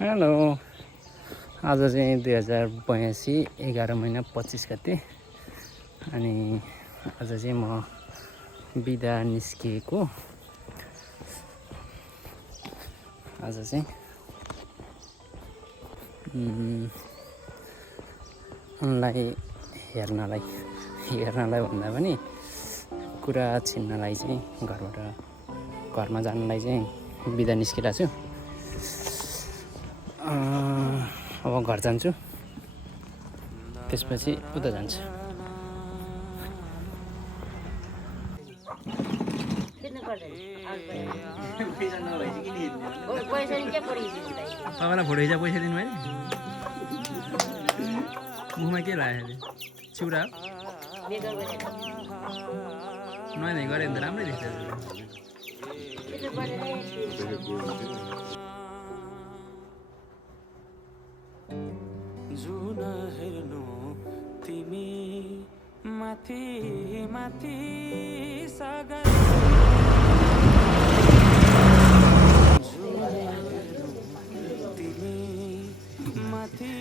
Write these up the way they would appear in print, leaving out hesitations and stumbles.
Hello, आज चाहिँ 2082 11 महिना 25 गते अनि आज चाहिँ म बिदा निस्किएको। आज चाहिँ उनलाई हेर्नलाई भन्दा पनि कुरा छिन्नलाई चाहिँ घरमा जानलाई चाहिँ बिदा निस्किरहेको छु। अब घर जान्छु, त्यसपछि उता जान्छु। तपाईँलाई फोटो खिचा पैसा दिनु भयो नि? मुखमा के लाग्यो? चिउरा नयाँ गऱ्यो भने त राम्रै देख्छ। जुन हेर्नु तिमी माथि माथि सागर जुन हेर्नु तिमी माथि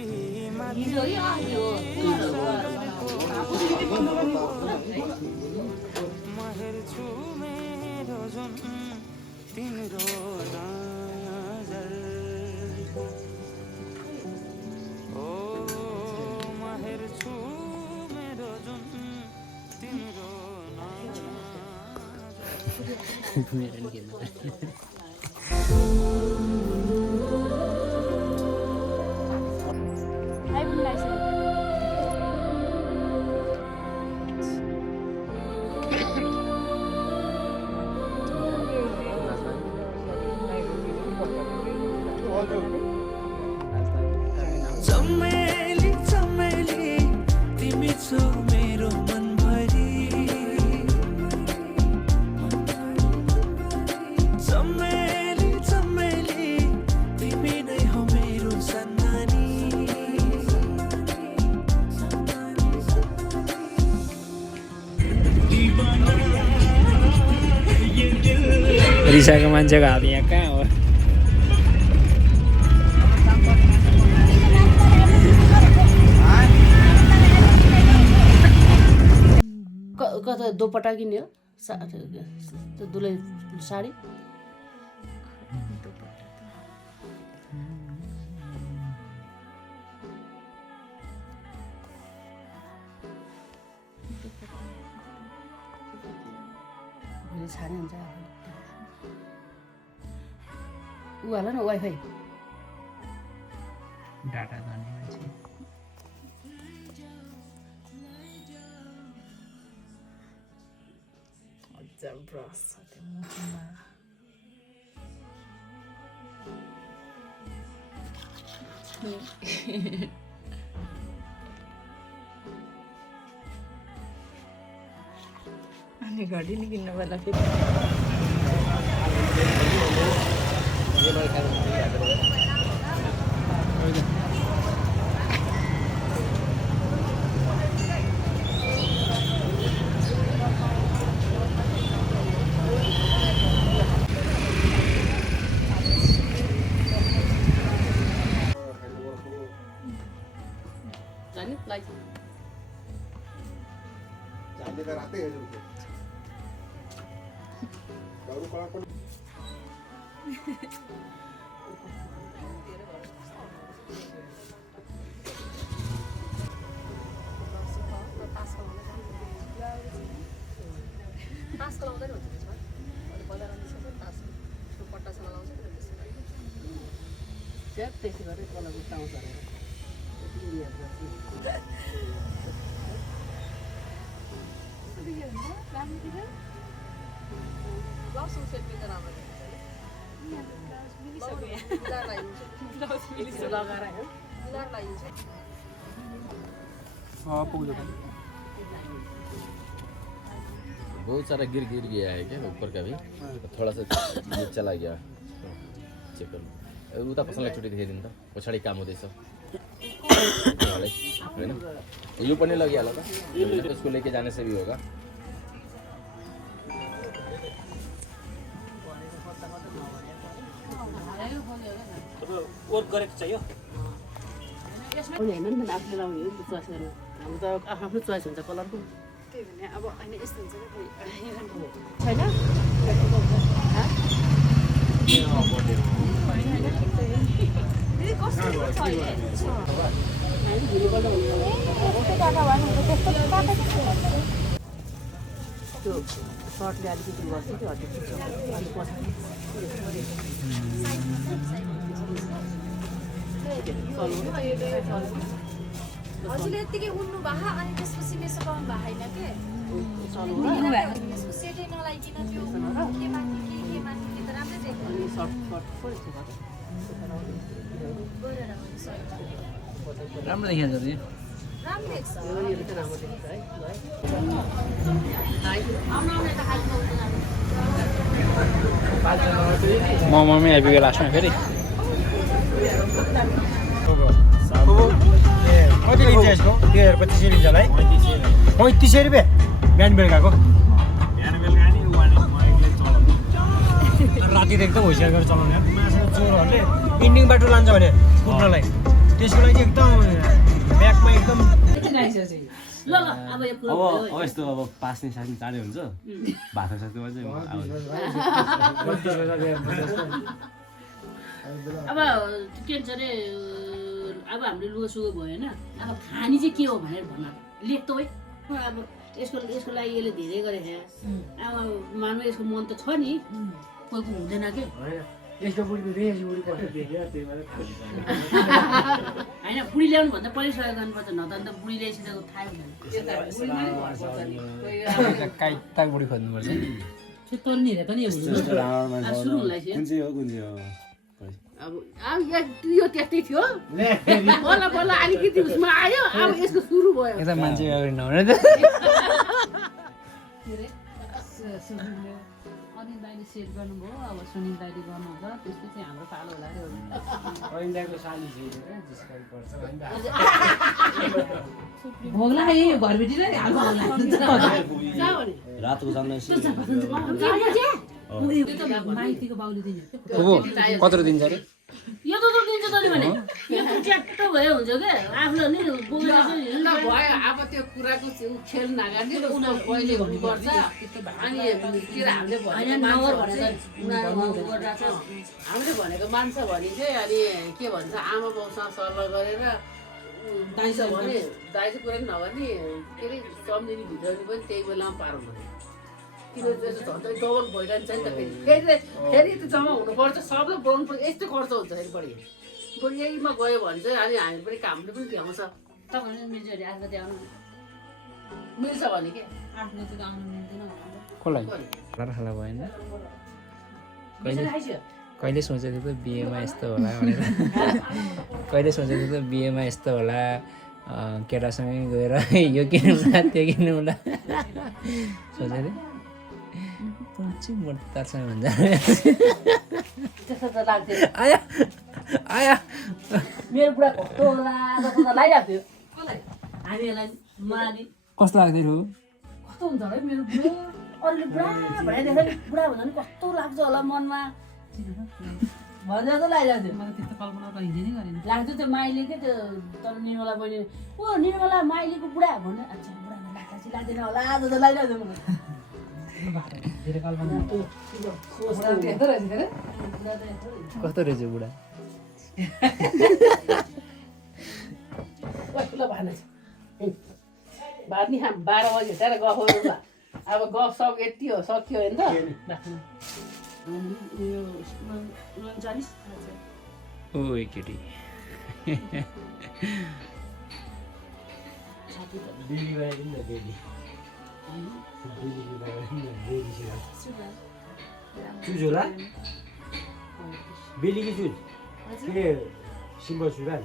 माथि म हेर्छु मेरो जुन तिम्रो नजर चमेली चमेली तिमी छौ मेरो मनभरि। चमेली चमेली तिमी नै हो मेरो सन्नानी। रिसाको मान्छेको हात यहाँ कहाँ हो? कता दोपट्टा किन्यो दुलै साडी छाने हुन्छ ऊ हाल न वाइफाई डाटा जाने मान्छे ब्रस त्यो मुखमा अनि घडी नि किन्न होला फेरि जाने कराते हैं जो दारू पड़ा पड़ त्यसै गरे तल गुटाउँछ बहुत सारा गिर गया है क्या ऊपर का भी थोड़ा सा चला गया चेक कर उता कसैलाई छुट्टी देखाइदिनु त पछाडि काम हुँदैछ हैन यो पनि लगिहाल्यो त यसको लेके जाने से भी होगा भयो वर्क गरेको छ यो आउने होइन नि त आफूले लाउने हो नि त चोइस गर्नु हाम्रो त आफ्नो चोइस हुन्छ कलरको त्यही भने अब होइन यस्तो हुन्छ त्यो सर्टले अलिकति गर्छ कि हड्डी खिच्छ अलिक पछाडि हजुरले यत्तिकै उड्नु भए अनि त्यसपछि मेसो पाउनु भएको होइन के त्यसको सेटै नलाइकन त्यो के माथि के माथि के त राम्रै देख्यो अनि सर्ट राम्रो देखिन्छ नि राम्रो देख्छ यो चाहिँ राम्रो देखिन्छ है मोमोमै आइपुग्यो लास्टमा फेरि कति लिन्छ यसको 2500 लिन्छ होला है 3500 रुपियाँ बिहान बेलुकाको राति एकदम होसियार गरेर चलाउने मासु चोरहरूले इन्डिङ बाटो लान्छ भने कुद्नलाई त्यसको लागि एकदम ब्यागमा एकदम ल अब यो कुरा अब यस्तो अब पास्ने सास्ने चाँडै हुन्छ भात साथमा चाहिँ अब के भन्छ अरे अब हाम्रो लुगासुगा भयो होइन अब खानी चाहिँ के हो भनेर भन्न लेख्दो है अब यसको लागि यसले धेरै गरेको अब मानव यसको मन त छ नि कोहीको हुँदैन के यसको बुढी रेस बुढी कस्तो देख्यो त्यही भएर होइन बुढी ल्याउनु भन्दा पहिला सहयोग गर्नुपर्छ न त अन्त बुढी ल्याइसकेको थाहा हुँदैन काइता बुढी खोज्नुपर्छ तल्नी हेरे पनि सुरु हुँदैछ अब यो त्यस्तै थियो बल्ल बल्ल अलिकति उसमा आयो अब यसको सुरु भयो यता मान्छे अगाडि नहुने त अनिल दाइले सेट गर्नुभयो अब सुनिल दाइले गर्नुहुन्छ त्यसपछि हाम्रो पालो होला रे ऐन्दाको साली छैन जिस्काइ पर्छ भोग्ला है घरबेटीलाई हाल्नु होला रातको जान्न माइतीको बाउले दिने कत्रो दिन्छ अरे यो त दिन्छ तैँले भने यो च्याट्टो भयो हुन्छ क्या आफूले नि भयो अब त्यो कुराको खेल नगर्ने उनीहरू पहिले हुनुपर्छ अनि के हामीले हामीले भनेको मान्छ भने चाहिँ अनि के भन्छ आमा बाउसँग सल्लाह गरेर दाइसँग भने दाइ चाहिँ कुरै नगर्ने के अरे सम्झिने भित्राउने पनि त्यही बेलामा पारौँ भने किन त्यसो झन् डबल भइरहन्छ नि त फेरि त्यो जम्मा हुनुपर्छ सबलाई बोलाउनु पर्छ यस्तो खर्च हुन्छ फेरि बढी बरु यहीमा गयो भने चाहिँ अनि हामी पनि कामले पनि भ्याउँछ तपाईँले मिल्छ अरे आज आउनु मिल्छ भने के आफ्नो चाहिँ आउनु मिल्दैन कसलाई खाला भएन कहिले सोचेको त बिहेमा यस्तो होला भनेर कहिले सोचेको त बिहेमा यस्तो होला केटासँगै गएर यो किन्नुला त्यो किन्नुला सोचेको थिएँ मोटासँग भन्छ त्यस्तो त लाग्थ्यो आया आया मेरो बुढा कस्तो होला जस्तो त लागिरहेको थियो हामीहरूलाई मानि कस्तो लाग्थ्यो कस्तो हुन्छ होला है मेरो बुढा अरूले बुढा भनेर बुढा भन्दा पनि कस्तो लाग्छ होला मनमा भन्दा त लागिरहेको थियो मलाई त्यस्तो कल्पना त हिँड्दै नै गरेन लाग्थ्यो त्यो माइली के त्यो तर निर्मला बहिनी ओ निर्मला माइलीको बुढा भन्ने अच्छा बुढामा लाग्दा चाहिँ लाग्दैन होला जस्तो लागिरहेको थियो मलाई कस्तो रहेछ बुढा भात नि खाम 12 बजी हेरेर गफ गर्नु अब गफ सक यति हो सक्यो होइन त यो 39 ओ केटी बेली गराइदिनु न बेली चुज होला बेली कि चुज के symbol Sugan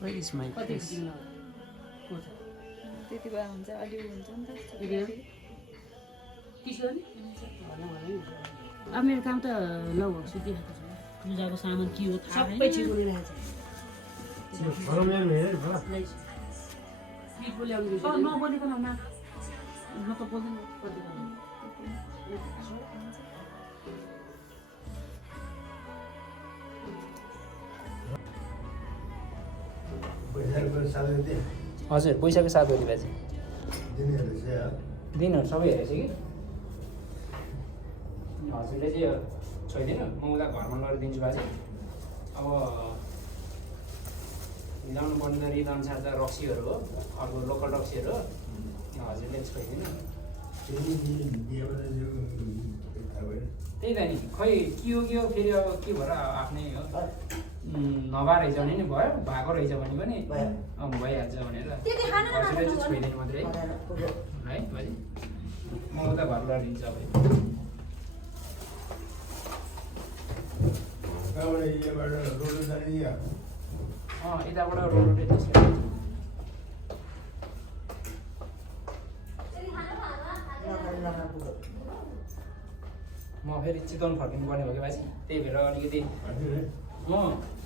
Where is my face? त्यति भए हुन्छ अलि हुन्छ नि त अब मेरो काम त ल हो सुकिरहेको छ पूजाको सामान के हो सबै ठिक हुनिरहेको छ नबोलेको न त बोल्दैन हजुर पैसाको 7 ओली बाजे दिनहरू सबै हेरेछ कि हजुरले चाहिँ छोइदिनु म उता घरमा लगेर दिन्छु बाजे अब मिलाउनु पर्ने त रित अनुसार त रक्सीहरू हो अर्को लोकल रक्सीहरू हो हजुरले छोइदिनु त्यही त नि खै के हो फेरि अब के भएर आफ्नै हो नभए रहेछ भने नि भयो भएको रहेछ भने पनि भइहाल्छ भनेर हजुरले चाहिँ छोइदिनु मात्रै है बाजे म उता घर लगेर दिन्छु अब यताबाट रोड म फेरि चितवन फर्किनु पर्ने भयो कि बाजी त्यही भएर अलिकति म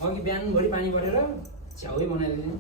अघि बिहानभरि पानी परेर छ्याउै बनाइदिनु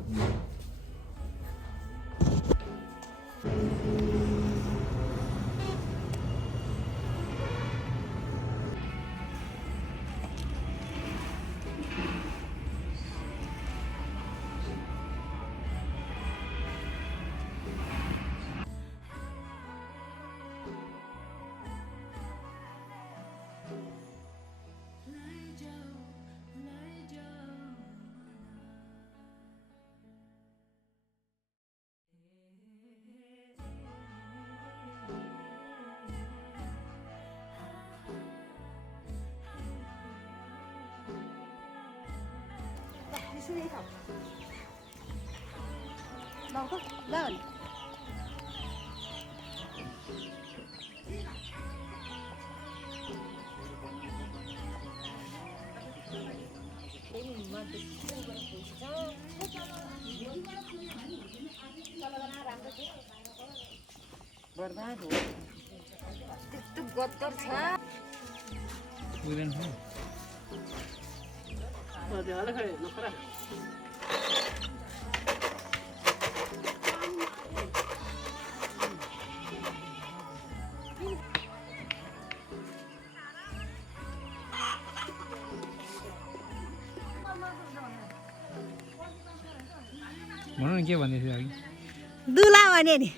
त्यस्तो गद्दर छ भन्नु न के भन्दै थियो अघि दुला भने नि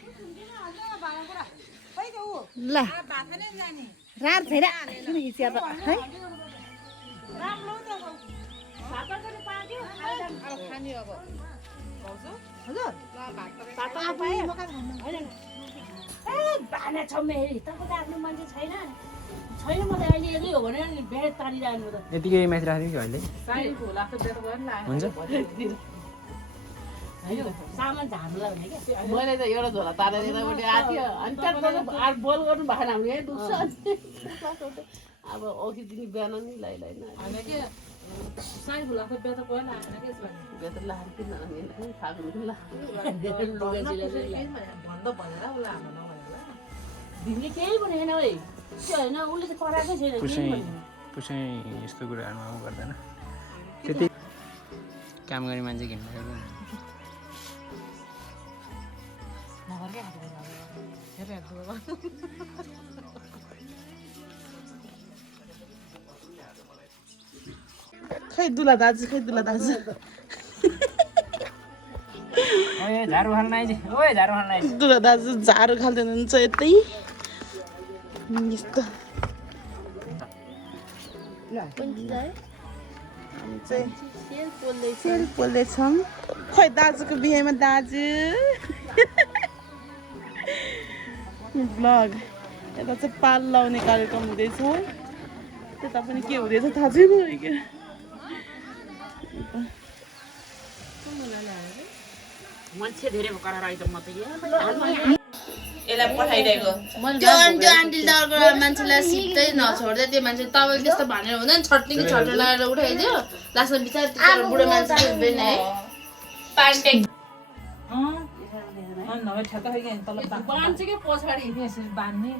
ल रात छैन किन हिँड्छ त है बाना छ मेरी तपाईँ आफ्नो मान्छे छैन छैन म त अहिले यदि हो भने बिहे तानिरहनु त यतिकै माथि राख्यो कि अहिले हुन्छ सामान झार्नुलाई भने क्या मैले त एउटा झोला तारेर यतापट्टि आएको थियो अनि त्यहाँ बोल गर्नु भएन हामीले यहीँ दुख्छ अब औखी दिने बिहान नि लाई के सानो फुलाको बिहा त पहिला आएन कि बिहा त लाएर किन खानु दिने केही भनेन है त्यो होइन उसले त कराएकै छैन पुसै यस्तो कुराहरूमा उ गर्दैन त्यति काम गर्ने मान्छे घिन्नु खै दुला दाजु ओए झाडु हाल्न आइज ओए झाडु हाल्न आइज दुला दाजु झाडु खाल्दै हुनुहुन्छ यतै यस्तो सेल पोल्दैछौँ खै दाजुको बिहेमा दाजु भ्लग यता चाहिँ पाल लाउने कार्यक्रम हुँदैछ त्यता पनि के हुँदैछ थाहा छैन क्या मान्छे धेरै कराएर आइटम म त यसलाई पठाइदिएको त्यो आन्टी दरको मान्छेलाई सिक्दै नछोड्दै त्यो मान्छे तपाईँले त्यस्तो भनेर हुँदैन छट्टी लगाएर उठाइदियो लास्टमा बिचार बुढो मान्छे है बान्छेकै पछाडि बान्ने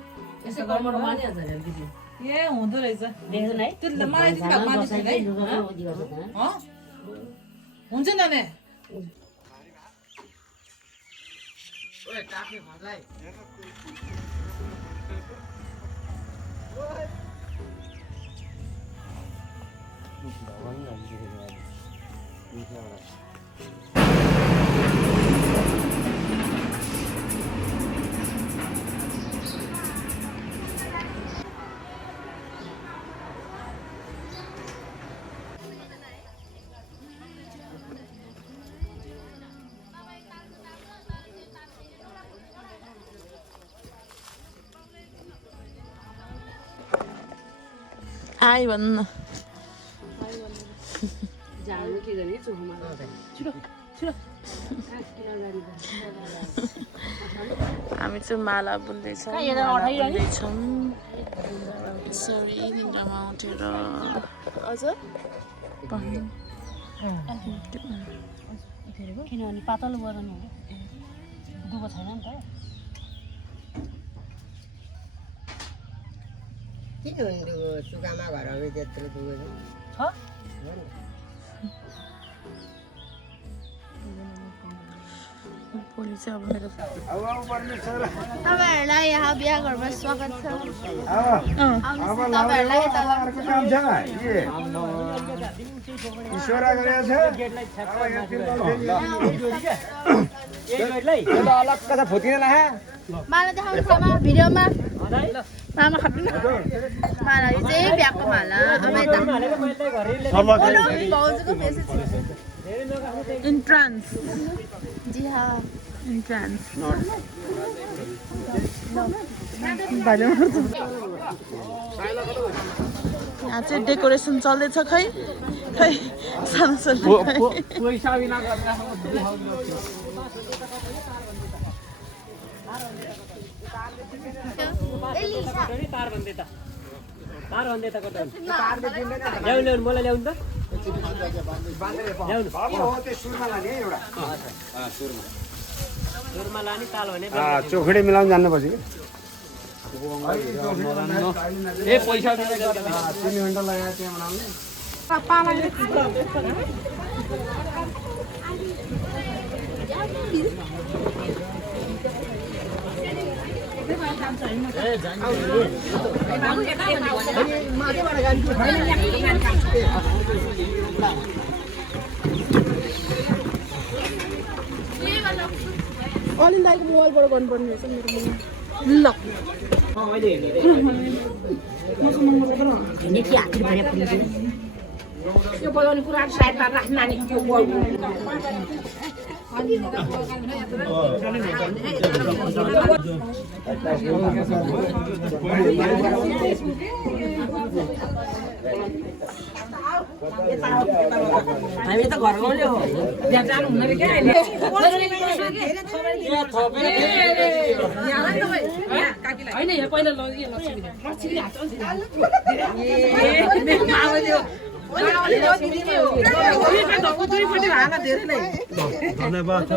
यसो कमर बानिहाल्छ नि अलिकति ए हुँदो रहेछ देख्छन् है त्यो मलाई हुन्छ नि नै हाई भन्नु जानु के गर्ने चोखमा छिटो छिटो हामी चाहिँ माला बुन्दैछौँ सरी निन्द्रामा उठेर अझ किनभने पातलो वजन हो दुबो छैन नि त किन हुनु सुगामा घरमा त्यत्रो दुबो छ भोलि चाहिँ अब मेरो तपाईँहरूलाई यहाँ बिहा घरमा स्वागत छ माला देखाउनु छ भिडियोमा मामा खट्नु माला यो चाहिँ बिहाको माला अब यता भाउजूको मेसेज इन्ट्रान्स जी हाँ इन्ट्रान्स यहाँ चाहिँ डेकोरेसन चल्दैछ खै खै सानो सानो चोखडी मिलाउनु जान्नुपर्छ कि पैसा 3 घन्टा लगाएर त्यहाँ बनाउने अलिन दाइको मोबाइलबाट गर्नुपर्ने रहेछ मेरो यो बनाउने कुरा साइडमा राख्न नानी त्यो बल हामी त घर गयो त्यहाँ जानु हुँदैन के होइन यहाँ पहिला लग्यो लक्ष्मी हात धन्यवाद छ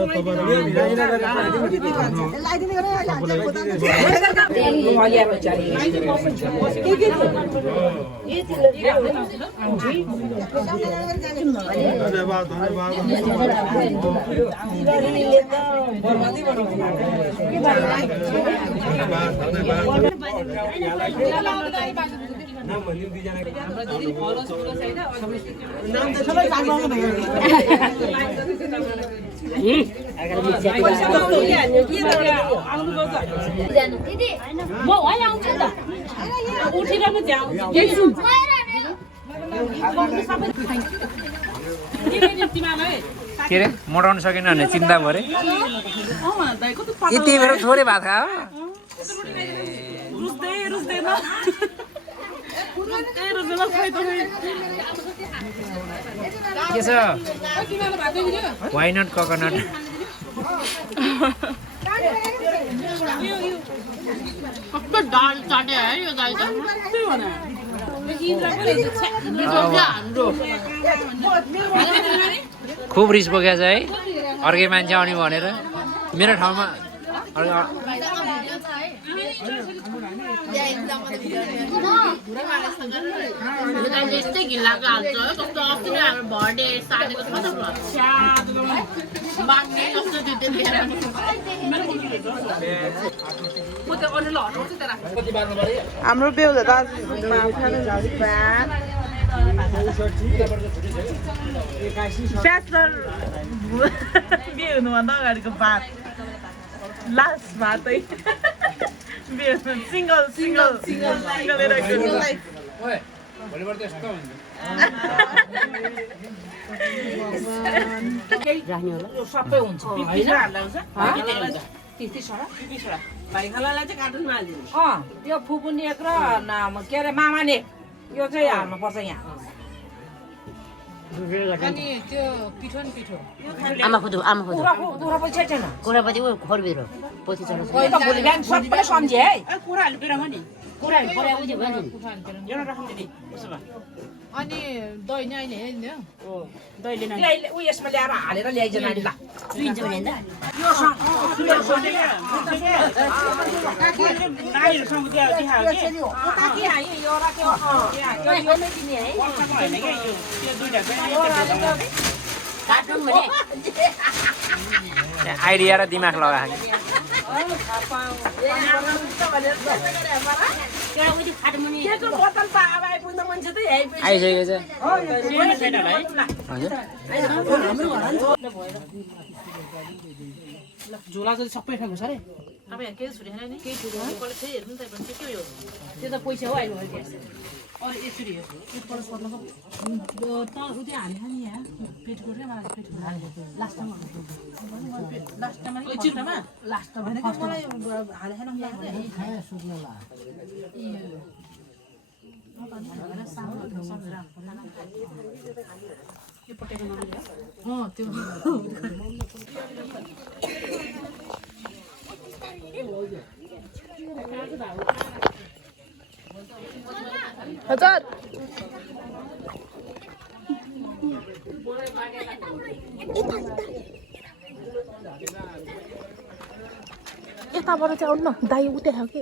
दिदी म होइन आउँछु त उठिरहनु जाऊ के अरे मोटाउनु सकेन भने चिन्ता भयो अरे यति बेला थोरै भात खायो के छ वाइ नट कोकोनट दाल चाटे है यो दाल त खुब रिस बोकेको छ है अर्कै मान्छे आउने भनेर मेरो ठाउँमा यस्तै घिलाको हाल्छ कस्तो अस्ति नै हाम्रो बर्थडे साथीको छ त बाँड्ने कस्तो हाम्रो बेहुला त ब्याचलर बिहे हुनुभन्दा अगाडिको बात लास्ट बातै बिहे सिङ्गल भोलिबाट यस्तो हुन्छ सबै हुन्छ भाइखालालाई चाहिँ कार्टुनमा हालिदिनु त्यो फुपुनी एक र के अरे मामाने एक यो चाहिँ हाल्नुपर्छ यहाँ अनि त्यो पिठो नि पिठो आमा खुदु कुरा पछि छैन कुरा पछि खोरभित्र पछि छैन भोलि बिहान सबैले सम्झे है कुराहरू बेरामा नि कुराहरू परे उयो भयो नि एउटा राख्नु दिदी उसो भए अनि दही नै अहिले हेर्नु दहीले नै उ यसमा ल्याएर हालेर ल्याइज नानी ल सुइन्छ भने नि आइडिया र दिमाग लगाएको आइसकेको छ झोला चाहिँ सबै खाएको छ अरे अब यहाँ केही छुटेन नि केही छुटेन एकपल्ट फेरि हेर्नु त भने के हो त्यो त पैसा हो अहिले अरे यसरी हो एकपल्ट सोध्नको त उतै हालेछ नि यहाँ पेटको रे मलाई पेटको लास्टमा लास्टमा लास्टमा भने मलाई हालेछ नि यो पटेको नलियो त्यो हजुर यताबाट चाहिँ आउनु न दाइ उतै खायो कि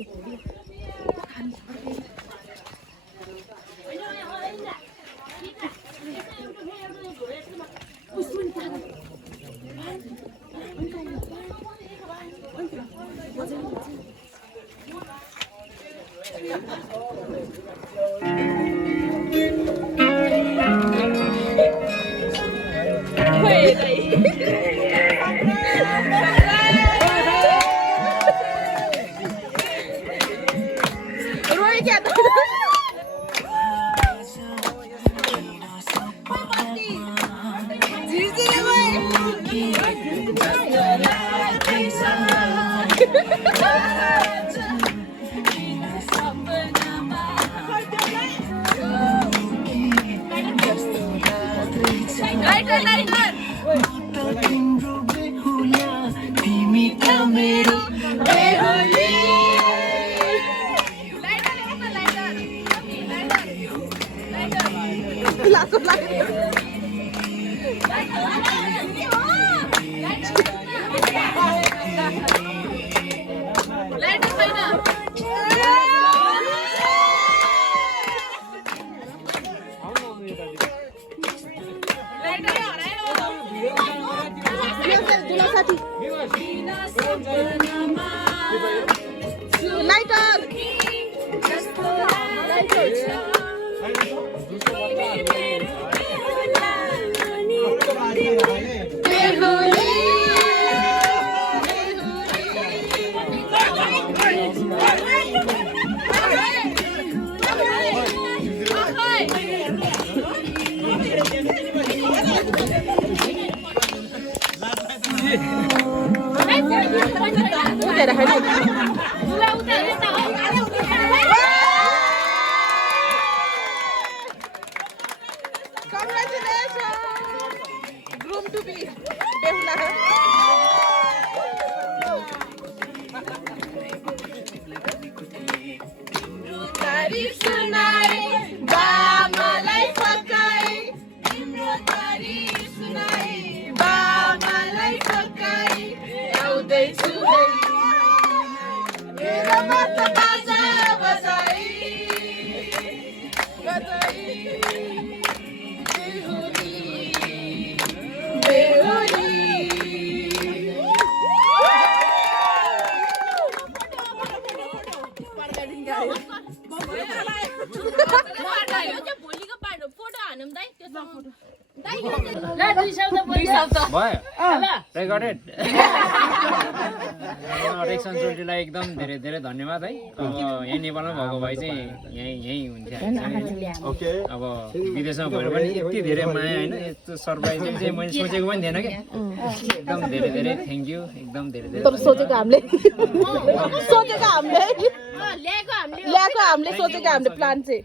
भयो रेकर्डेड रेक्सन सोल्टीलाई एकदम धेरै धेरै धन्यवाद है अब यहीँ नेपालमा भएको भए चाहिँ यहीँ हुन्थ्यो अब विदेशमा भएर पनि यति धेरै माया होइन यस्तो सरप्राइजिङ चाहिँ मैले सोचेको पनि थिएन कि एकदम धेरै धेरै थ्याङ्क यू एकदम धेरै धेरै सोचेको हामीले ल्याएको हामीले सोचेको हामीले प्लान चाहिँ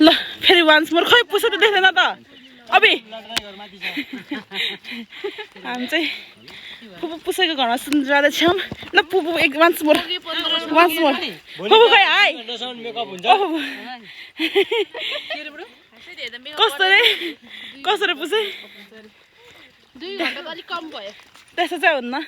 ल फेरि वान्स मोर खै पुसो त देख्दैन त अबि हामी चाहिँ फुपू पुसैको घरमा सुन्नु जाँदैछौँ ल फुपू एक वान्स मोर फुपू खै हाई कस्तो रे पुसै 2 घण्टा त अलिक कम भयो त्यस्तो चाहिँ हुन्न